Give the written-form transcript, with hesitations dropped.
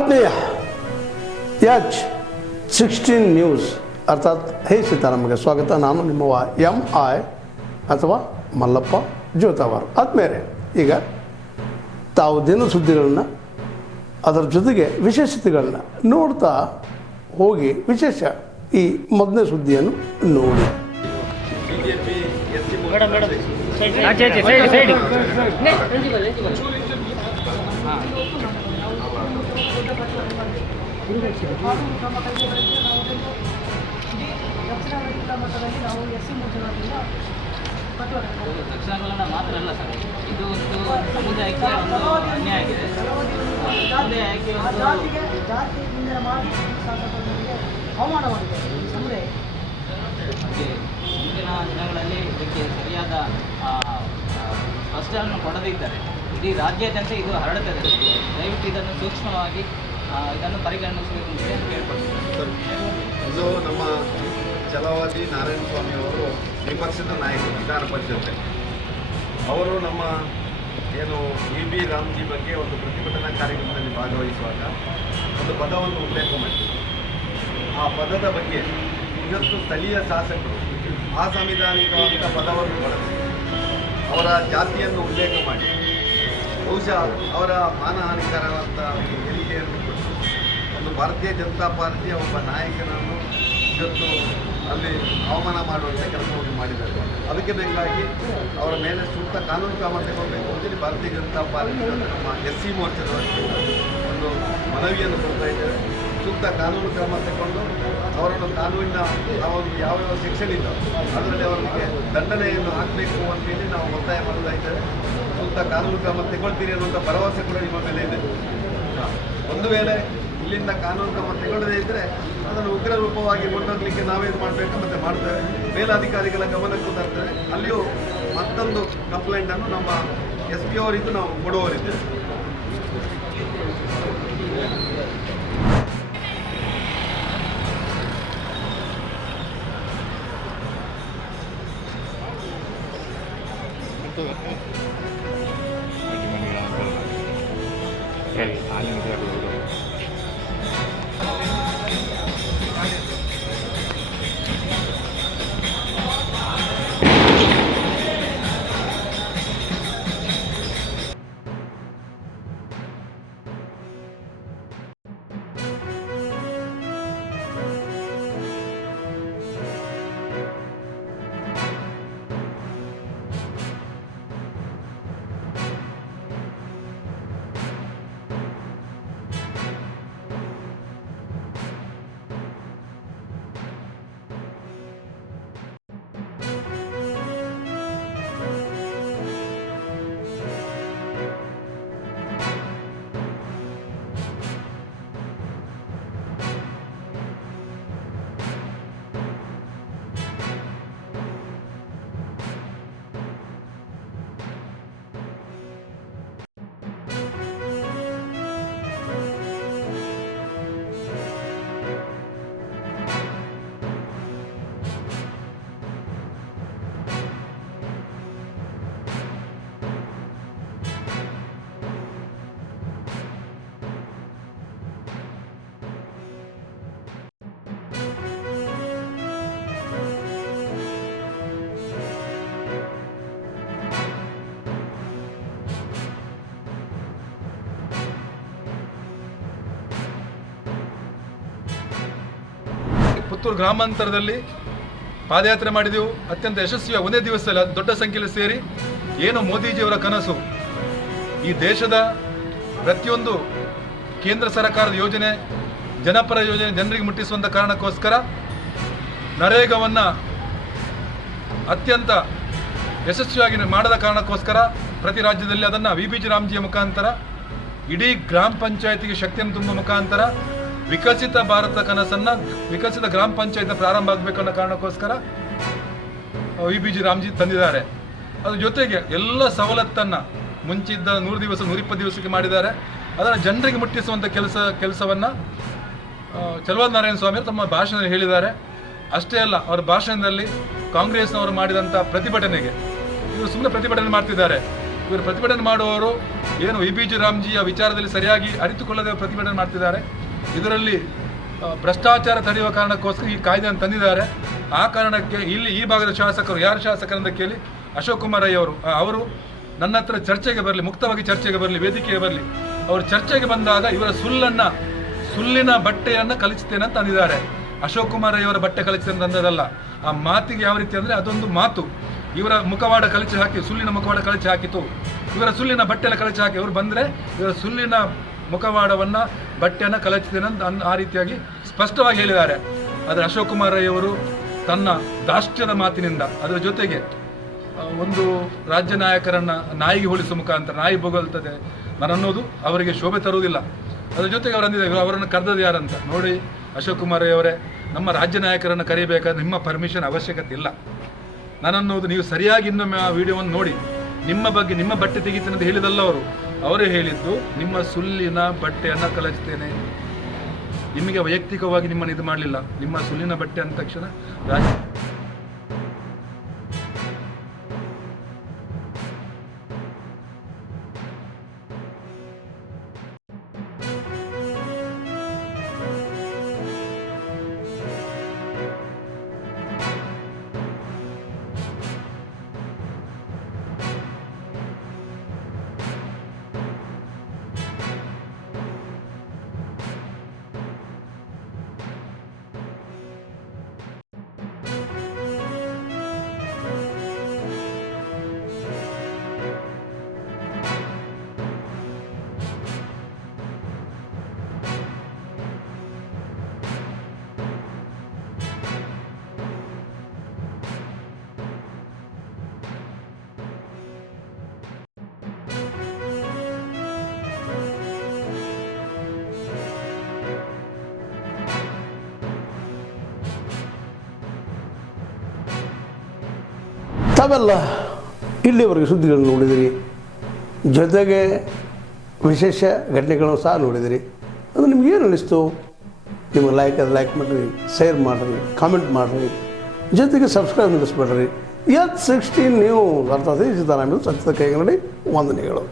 ಆತ್ಮೀಯ H16 news ಅರ್ಥಾತ್ ಹೇ ಸೀತಾರಾಮಗೆ ಸ್ವಾಗತ. ನಾನು ನಿಮ್ಮವ MI ಅಥವಾ ಮಲ್ಲಪ್ಪ ಜೋತಾವಾರ್. ಆದ್ಮೇಲೆ ಈಗ ತಾವು ದಿನ ಸುದ್ದಿಗಳನ್ನ ಅದರ ಜೊತೆಗೆ ವಿಶೇಷತೆಗಳನ್ನ ನೋಡ್ತಾ ಹೋಗಿ ವಿಶೇಷ ಈ ಮೊದಲನೇ ಸುದ್ದಿಯನ್ನು ನೋಡಿ. ದಕ್ಷಿಣ ಮಾತ್ರ ಅಲ್ಲ ಸರ್, ಇದು ಒಂದು ಸಮುದಾಯಕ್ಕೆ ಒಂದು ಅನ್ಯಾಯ ಆಗಿದೆ. ಸಮುದಾಯಕ್ಕೆ ಮುಂದಿನ ದಿನಗಳಲ್ಲಿ ಇದಕ್ಕೆ ಸರಿಯಾದ ಸ್ಪಷ್ಟವನ್ನು ಕೊಡದೇ ಇದ್ದಾರೆ. ಇಡೀ ರಾಜ್ಯಾದ್ಯಂತ ಇದು ಹರಡುತ್ತದೆ. ದಯವಿಟ್ಟು ಇದನ್ನು ಸೂಕ್ಷ್ಮವಾಗಿ ಇದನ್ನು ಪರಿಗಣಿಸಬೇಕು ಅಂತ ಕೇಳ್ಕೊಳ್ತೀನಿ. ಇದು ನಮ್ಮ ಛಲವಾದಿ ನಾರಾಯಣ ಸ್ವಾಮಿ ಅವರು ವಿಪಕ್ಷದ ನಾಯಕರು ವಿಧಾನ ಪರಿಷತ್. ಅವರು ನಮ್ಮ ಏನು EB ರಾಮ್ಜಿ ಬಗ್ಗೆ ಒಂದು ಪ್ರತಿಭಟನಾ ಕಾರ್ಯಕ್ರಮದಲ್ಲಿ ಭಾಗವಹಿಸುವಾಗ ಒಂದು ಪದವನ್ನು ಉಲ್ಲೇಖ ಮಾಡಿದರು. ಆ ಪದದ ಬಗ್ಗೆ ಇವತ್ತು ಸ್ಥಳೀಯ ಶಾಸಕರು ಅಸಾಂವಿಧಾನಿಕವಾದ ಪದವನ್ನು ಬಳಸಿ ಅವರ ಜಾತಿಯನ್ನು ಉಲ್ಲೇಖ ಮಾಡಿ ಬಹುಶಃ ಅವರ ಮಾನಹಾನಿಕರವಾದ ಹೇಳಿಕೆಯನ್ನು ಕೊಟ್ಟು ಒಂದು ಭಾರತೀಯ ಜನತಾ ಪಾರ್ಟಿಯ ಒಬ್ಬ ನಾಯಕನನ್ನು ಇವತ್ತು ಅಲ್ಲಿ ಅವಮಾನ ಮಾಡುವಂಥ ಕೆಲಸವನ್ನು ಮಾಡಿದ್ದಾರೆ. ಅದಕ್ಕೆ ಬೇಕಾಗಿ ಅವರ ಮೇಲೆ ಸೂಕ್ತ ಕಾನೂನು ಕ್ರಮ ತಗೊಳ್ಬೇಕು ಅಂತೇಳಿ ಭಾರತೀಯ ಜನತಾ ಪಾರ್ಟಿ ನಮ್ಮ SC ಮೋರ್ಚಾದ ಒಂದು ಮನವಿಯನ್ನು ಕೊಡ್ತಾ ಇದ್ದೇವೆ. ಸೂಕ್ತ ಕಾನೂನು ಕ್ರಮ ತಗೊಂಡು ಅವರನ್ನು ಕಾನೂನಿನ ಒಂದು ಯಾವ್ಯಾವ ಸೆಕ್ಷನ್ ಇದ್ದಾವೆ ಅದರಲ್ಲಿ ಅವರಿಗೆ ದಂಡನೆಯನ್ನು ಹಾಕಬೇಕು ಅಂತೇಳಿ ನಾವು ಒತ್ತಾಯ ಮಾಡ್ತಾ ಇದ್ದೇವೆ. ಸೂಕ್ತ ಕಾನೂನು ಕ್ರಮ ತಗೊಳ್ತೀರಿ ಅನ್ನುವಂಥ ಭರವಸೆ ಕೂಡ ನಿಮ್ಮ ಮೇಲೆ ಇದೆ. ಒಂದು ವೇಳೆ ಇಲ್ಲಿಂದ ಕಾನೂನು ಕ್ರಮ ತಗೊಳ್ಳದೇ ಇದ್ದರೆ ಅದನ್ನು ಉಗ್ರ ರೂಪವಾಗಿ ಕೊಂಡೋಗ್ಲಿಕ್ಕೆ ನಾವೇನು ಮಾಡಬೇಕು ಮತ್ತು ಮಾಡ್ತೇವೆ. ಮೇಲಾಧಿಕಾರಿಗಳ ಗಮನಕ್ಕೂ ತರ್ತೇವೆ. ಅಲ್ಲಿಯೂ ಮತ್ತೊಂದು ಕಂಪ್ಲೇಂಟನ್ನು ನಮ್ಮ SP ಅವರಿಗೂ ನಾವು ಕೊಡುವವರಿದ್ದೇವೆ. ಪುತ್ತೂರು ಗ್ರಾಮಾಂತರದಲ್ಲಿ ಪಾದಯಾತ್ರೆ ಮಾಡಿದೆವು. ಅತ್ಯಂತ ಯಶಸ್ವಿಯಾಗಿ ಒಂದೇ ದಿವಸದಲ್ಲಿ ದೊಡ್ಡ ಸಂಖ್ಯೆಯಲ್ಲಿ ಸೇರಿ ಏನು ಮೋದಿಜಿಯವರ ಕನಸು ಈ ದೇಶದ ಪ್ರತಿಯೊಂದು ಕೇಂದ್ರ ಸರ್ಕಾರದ ಯೋಜನೆ ಜನಪರ ಯೋಜನೆ ಜನರಿಗೆ ಮುಟ್ಟಿಸುವಂಥ ಕಾರಣಕ್ಕೋಸ್ಕರ ನರೇಗಾವನ್ನು ಅತ್ಯಂತ ಯಶಸ್ವಿಯಾಗಿ ಮಾಡದ ಕಾರಣಕ್ಕೋಸ್ಕರ ಪ್ರತಿ ರಾಜ್ಯದಲ್ಲಿ ಅದನ್ನು VBG ರಾಮ್ಜಿಯ ಮುಖಾಂತರ ಇಡೀ ಗ್ರಾಮ ಪಂಚಾಯತಿಗೆ ಶಕ್ತಿಯನ್ನು ತುಂಬುವ ಮುಖಾಂತರ ವಿಕಸಿತ ಭಾರತ ಕನಸನ್ನು ವಿಕಸಿತ ಗ್ರಾಮ ಪಂಚಾಯತ್ ಪ್ರಾರಂಭ ಆಗಬೇಕು ಅನ್ನೋ ಕಾರಣಕ್ಕೋಸ್ಕರ VBG ರಾಮ್ಜಿ ತಂದಿದ್ದಾರೆ. ಅದ್ರ ಜೊತೆಗೆ ಎಲ್ಲ ಸವಲತ್ತನ್ನು ಮುಂಚಿದ್ದ 100 ದಿವಸ 120 ದಿವಸಕ್ಕೆ ಮಾಡಿದ್ದಾರೆ. ಅದನ್ನು ಜನರಿಗೆ ಮುಟ್ಟಿಸುವಂಥ ಕೆಲಸವನ್ನು ಛಲವಾದಿ ನಾರಾಯಣ ಸ್ವಾಮಿ ತಮ್ಮ ಭಾಷಣದಲ್ಲಿ ಹೇಳಿದ್ದಾರೆ. ಅಷ್ಟೇ ಅಲ್ಲ, ಅವರ ಭಾಷಣದಲ್ಲಿ ಕಾಂಗ್ರೆಸ್ನವರು ಮಾಡಿದಂಥ ಪ್ರತಿಭಟನೆಗೆ ಇವರು ಸುಮ್ಮನೆ ಪ್ರತಿಭಟನೆ ಮಾಡ್ತಿದ್ದಾರೆ. ಇವರು ಪ್ರತಿಭಟನೆ ಮಾಡುವವರು ಏನು VBG ರಾಮ್ಜಿಯ ವಿಚಾರದಲ್ಲಿ ಸರಿಯಾಗಿ ಅರಿತುಕೊಳ್ಳದೆ ಪ್ರತಿಭಟನೆ ಮಾಡ್ತಿದ್ದಾರೆ. ಇದರಲ್ಲಿ ಭ್ರಷ್ಟಾಚಾರ ತಡೆಯುವ ಕಾರಣಕ್ಕೋಸ್ಕರ ಈ ಕಾಯ್ದೆಯನ್ನು ತಂದಿದ್ದಾರೆ. ಆ ಕಾರಣಕ್ಕೆ ಇಲ್ಲಿ ಈ ಭಾಗದ ಶಾಸಕರು ಯಾರು ಶಾಸಕರಂತ ಕೇಳಿ ಅಶೋಕ್ ಕುಮಾರ್ ರೈ ಅವರು ನನ್ನ ಹತ್ರ ಚರ್ಚೆಗೆ ಬರಲಿ, ಮುಕ್ತವಾಗಿ ಚರ್ಚೆಗೆ ಬರಲಿ, ವೇದಿಕೆಗೆ ಬರಲಿ. ಅವರು ಚರ್ಚೆಗೆ ಬಂದಾಗ ಇವರ ಸುಳ್ಳಿನ ಬಟ್ಟೆಯನ್ನು ಕಲಿಸ್ತೇನೆ ಅಂತ ಅಂದಿದ್ದಾರೆ. ಅಶೋಕ್ ಕುಮಾರ್ ರೈ ಅವರ ಬಟ್ಟೆ ಕಲಿಸ್ತೇನೆ ಅಂದದಲ್ಲ. ಆ ಮಾತಿಗೆ ಯಾವ ರೀತಿ ಅಂದರೆ ಅದೊಂದು ಮಾತು. ಇವರ ಮುಖವಾಡ ಕಳಚಿ ಹಾಕಿ, ಸುಳ್ಳಿನ ಮುಖವಾಡ ಕಳಚಿ ಹಾಕಿತು. ಇವರ ಸುಳ್ಳಿನ ಬಟ್ಟೆಲ್ಲ ಕಳಚಿ ಹಾಕಿ ಅವರು ಬಂದರೆ ಇವರ ಸುಳ್ಳಿನ ಮುಖವಾಡವನ್ನು ಬಟ್ಟೆಯನ್ನು ಕಲಚಿದ್ದೇನೆ ಅಂತ ಆ ರೀತಿಯಾಗಿ ಸ್ಪಷ್ಟವಾಗಿ ಹೇಳಿದ್ದಾರೆ. ಆದರೆ ಅಶೋಕ್ ಕುಮಾರ್ ರೈ ಅವರು ತನ್ನ ದಾಷ್ಟ್ಯದ ಮಾತಿನಿಂದ ಅದರ ಜೊತೆಗೆ ಒಂದು ರಾಜ್ಯ ನಾಯಕರನ್ನು ನಾಯಿಗೆ ಹೋಲಿಸುವ ಮುಖಾಂತರ ನಾಯಿ ಬೊಗಳ್ತದೆ ನನ್ನನ್ನೋದು ಅವರಿಗೆ ಶೋಭೆ ತರುವುದಿಲ್ಲ. ಅದರ ಜೊತೆಗೆ ಅವರು ಅಂದಿದ್ದಾರೆ ಅವರನ್ನು ಕರೆದದ್ದು ಯಾರಂತ ನೋಡಿ. ಅಶೋಕ್ ಕುಮಾರ್ ರೈ ಅವರೇ, ನಮ್ಮ ರಾಜ್ಯ ನಾಯಕರನ್ನು ಕರೀಬೇಕಾದ್ರೆ ನಿಮ್ಮ ಪರ್ಮಿಷನ್ ಅವಶ್ಯಕತೆ ಇಲ್ಲ. ನನ್ನನ್ನೋದು ನೀವು ಸರಿಯಾಗಿ ಇನ್ನೊಮ್ಮೆ ಆ ವಿಡಿಯೋವನ್ನು ನೋಡಿ. ನಿಮ್ಮ ಬಗ್ಗೆ ನಿಮ್ಮ ಬಟ್ಟೆ ತೆಗಿತೇನೆ ಅಂತ ಹೇಳಿದಲ್ಲ ಅವರೇ ಹೇಳಿದ್ದು ನಿಮ್ಮ ಸುಳ್ಳಿನ ಬಟ್ಟೆಯನ್ನು ಕಲಿಸ್ತೇನೆ. ನಿಮಗೆ ವೈಯಕ್ತಿಕವಾಗಿ ನಿಮ್ಮನ್ನು ಇದು ಮಾಡಲಿಲ್ಲ. ನಿಮ್ಮ ಸುಳ್ಳಿನ ಬಟ್ಟೆ ಅಂದ ತಕ್ಷಣ ತಾವೆಲ್ಲ ಇಲ್ಲಿವರೆಗೆ ಸುದ್ದಿಗಳನ್ನು ನೋಡಿದಿರಿ, ಜೊತೆಗೆ ವಿಶೇಷ ಘಟನೆಗಳನ್ನು ಸಹ ನೋಡಿದಿರಿ. ಅದು ನಿಮಗೇನು ಅನ್ನಿಸ್ತು? ನಿಮಗೆ ಲೈಕ್ ಮಾಡಿರಿ, ಶೇರ್ ಮಾಡಿರಿ, ಕಾಮೆಂಟ್ ಮಾಡಿರಿ, ಜೊತೆಗೆ ಸಬ್ಸ್ಕ್ರೈಬ್ ನಿಲ್ಲಿಸ್ಬೇಡ್ರಿ. H16 ನ್ಯೂಸ್ ಅರ್ಥಾತ್ ಸಿದ್ದರಾಮಯ್ಯ ಸತ್ಯದ ಕೈಗನ್ನಡಿ ವಂದನೆಗಳು.